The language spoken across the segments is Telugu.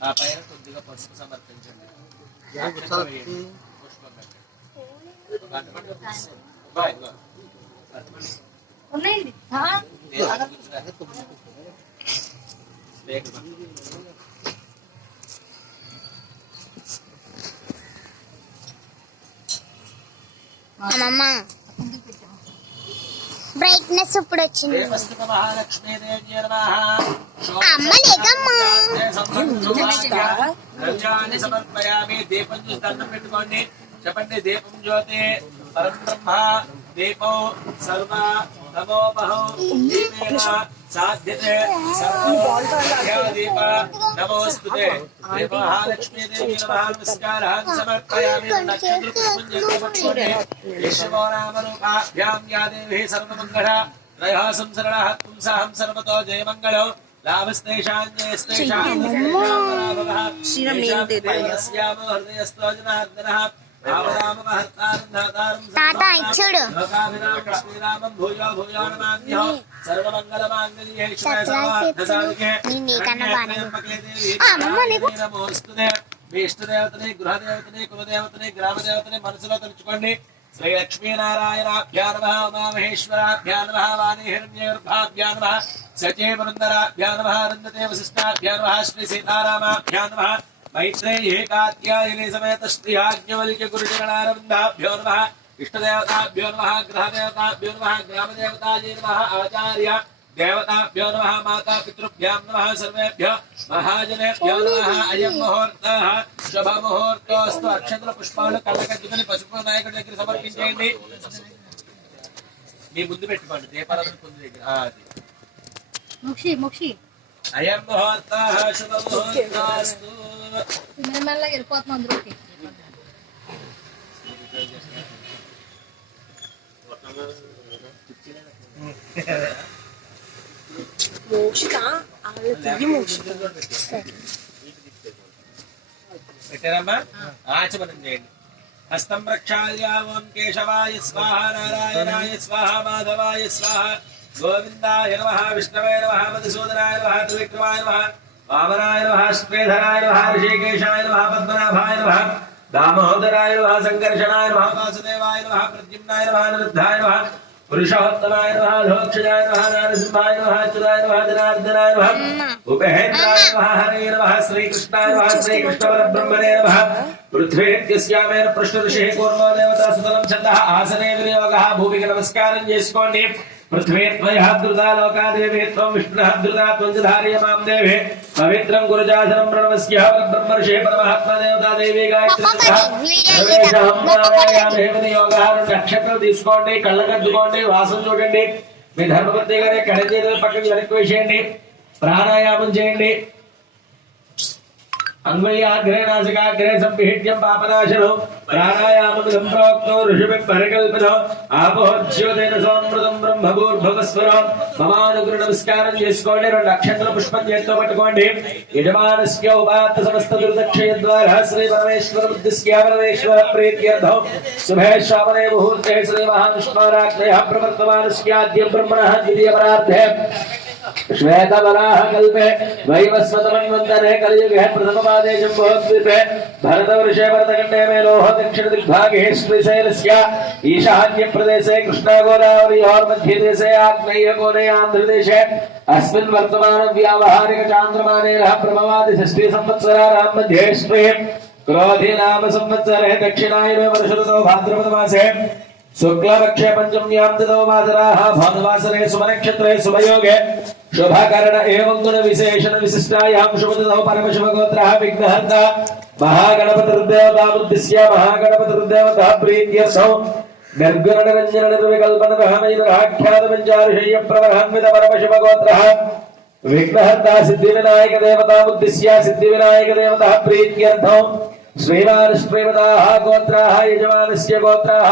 ఆ పైన కొద్దిగా పసుపు సమర్పించండి పుష్పం కట్టండి. బ్రైట్నెస్ ఇప్పుడు వచ్చింది. అమ్మ దీపం చూసి దండం పెట్టుకోండి. చెప్పండి దీపం జ్యోతి పరబ్రహ్మ దీపం సర్వ साध्यते। नमोस्तुते महालक्ष्मी देवी नमस्कारः समर्पयामि। नक्षत्रपुञ्जकमक्षुणे विश्वो नामरूपाभ्यां या देवी सर्वमङ्गला। त्रयः संसरणः पुंसाहं सर्वतो जयमङ्गलो। लाभस्तेषाञ्जयस्तेषां श्रीराम हृदयस्तो जनार्दनः रामरामहर्तारन्धातारं ఇచ్చుడు. నీకన్నా ఆ, అమ్మమ్మ నీకు- మీ ఇష్టదేవతని గృహదేవతని కులదేవతని గ్రామదేవతని మనసులో తలుచుకోండి శ్రీ లక్ష్మీనారాయణాభ్యా నమ ఉమామహేశ్వరాభ్యా నమ వాణి హిరణ్యర్భాభ్యా నమ సచే బృందరాభ్యా నమ అరుంధతే వశిష్టాభ్యా నమ శ్రీ సీతారామాభ్యా నమ మైత్రేయీ కాత్యాయని సమేత శ్రీ ఆజ్ఞవల్క్య గురుజగణారవిందాభ్యో నమ ఇష్టదేవతాభ్యో నమ గ్రహదేవతాభ్యో నమ గ్రామదేవతాయే నమ ఆచార్య దేవతాభ్యో నమ మాతా పితృభ్యాం నమ సర్వేభ్యో మహాజనేభ్యో నమ అయం ముహూర్త శుభ ముహూర్తోస్తు అక్షంతల పుష్పాలు కళ్ళకద్దుకుని పసుపు నాయకుడి దగ్గర సమర్పించేయండి మీ ముందు పెట్టుకోండి దీపారాధన పొంది దగ్గర ఆ, అది ముక్షి ముక్షి అయం ముహూర్త శుభ ముహూర్తోస్తు మెల్లమెల్లగా వెళ్ళిపోతున్నాం అందులోకి పెట్టారమ్మా ఆచమనం చేయండి హస్తం ప్రక్షాళ్య ఓం కేశవాయ స్వాహ నారాయణాయ స్వాహ మాధవాయ స్వాహ గోవిందాయ నమ విష్ణవే నమ మధుసూదనాయ నమ త్రివిక్రమాయ నమ వామనాయ నమ శ్రీధరాయ నమ ఋషికేశాయ నమ పద్మనాభాయ నమ దామోదరాయ నమ సంకర్షణాయ నమ వాసుదేవాయ నమ ప్రద్యుమ్నాయ నమ నిరుద్ధాయ నమ పురుషోత్తమాయ నమ లోక్షజాయ నమ నారసింహాయ నమ అచ్యుతాయ నమ జనార్దనాయ నమ ఉపేంద్రాయ నమ హరే నమ శ్రీకృష్ణాయ నమ శ్రీకృష్ణ పరబ్రహ్మణే నమ పృథ్వీత్యస్యామేన పృష్ణ ఋషి కూర్మో దేవతా సుతలం ఛంద ఆసనే వినియోగ భూమికి నమస్కారం చేసుకోండి. పవిత్రం గురుజాసనం ప్రణవస్య పరబ్రహ్మ ఋషి పరమాత్మ దేవతా దేవి గాయత్రి వినియోగ నక్షత్రం తీసుకోండి కళ్ళకద్దుకోండి వాసం చూడండి మీ ధర్మపతి గారి కడ చేతులు పక్కన వెనక్కి వేసేయండి ప్రాణాయామం చేయండి అంగుళ్యాగ్రే నాసికాగ్రే సంహిత్యం పాపనాశనం ప్రాణాయామం ప్రోక్తో ఋషిభిః పరికల్పితం ఆపోజ్యోతైన సోమృతం బ్రహ్మభూర్భవస్వరం మమానుగురు నమస్కారం చేసుకోండి రెండు అక్షంతల పుష్పం చేత్తో పట్టుకోండి యజమానస్య ఉపాత్త సమస్త దుర్దక్షయ ద్వారా శ్రీ పరమేశ్వర బుద్ధిస్య పరమేశ్వర ప్రీత్యర్థం శుభే శ్రావణే ముహూర్తే శ్రీ మహావిష్ణురాజ్ఞయ ప్రవర్తమానస్యాద్య బ్రహ్మణ ద్వితీయ పరార్థే श्वेत वराह कल्पे वैवस्वतमं वंदने कलयुग प्रथम पादे जम्बोद्वीप भरत वर्षे में लोह दक्षिण ईशान्य प्रदेशे कृष्णा गोदावरी और मध्य देशे आग्नेय कोणे आंध्र देशे अस्मिन् वर्तमान व्यावहारिक चांद्रमाने रह क्रोधी नाम శుక్లపక్షే పంచమ్యాం దిదో మాదరాహ భానువాసరే శుభనక్షత్రే శుభయోగే శుభకరణ ఏవం గుణ విశేషణ విశిష్టాయాం శుభదిదో పరమశివగోత్ర విఘ్నహర్త మహాగణపతిర్దేవతాముద్దిశ్య మహాగణపతిర్దేవత ప్రీత్యర్థం గర్గరణరంజన నిర్వికల్పన గ్రహమైరాఖ్యాత పంచారుషయ్య ప్రవహన్విత పరమశివగోత్ర విఘ్నహర్త సిద్ధివినాయక దేవతాముద్దిశ్య సిద్ధివినాయక దేవత ప్రీత్యర్థం శ్రీమాన్ శ్రీమతాహ గోత్రాహ యజమానస్య గోత్రాహ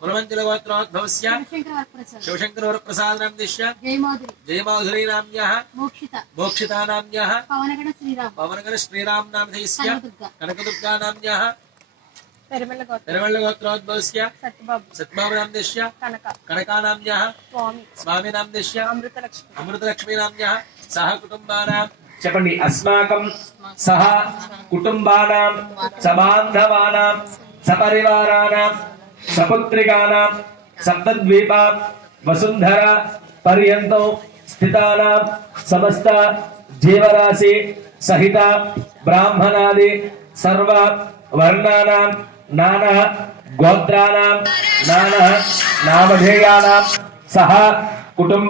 కులమంతుల గోత్రోద్భవస్య శివశంకర వరప్రసాద్ దిశ్య. జయమాధురి. నామ్యః మోక్షిత. నామ్యః పవనగణ శ్రీరామ్. నామధేయస్య కనకదుర్గ. నామ్యః పెరవళ్ళ గోత్రోద్భవస్య. సత్యబాబు. సత్బాబు నామధేయస్య కనక. నామ్యః స్వామి. స్వామి నామధేయస్య అమృతలక్ష్మి. అమృతలక్ష్మీ నామ్యః సహ కుటుంబానాం. చెప్పండి అస్మాకం సహ కుటుంబానాం సబాంధవానాం సపరివారాణం సపుత్రికానాం సప్తద్వీప వసుంధర పర్యంతం స్థితానాం సమస్త జీవరాశి సహిత బ్రాహ్మణాది సర్వ వర్ణానాం నానా గోత్రానాం నానా నామధేయానాం సహా కుటుంబ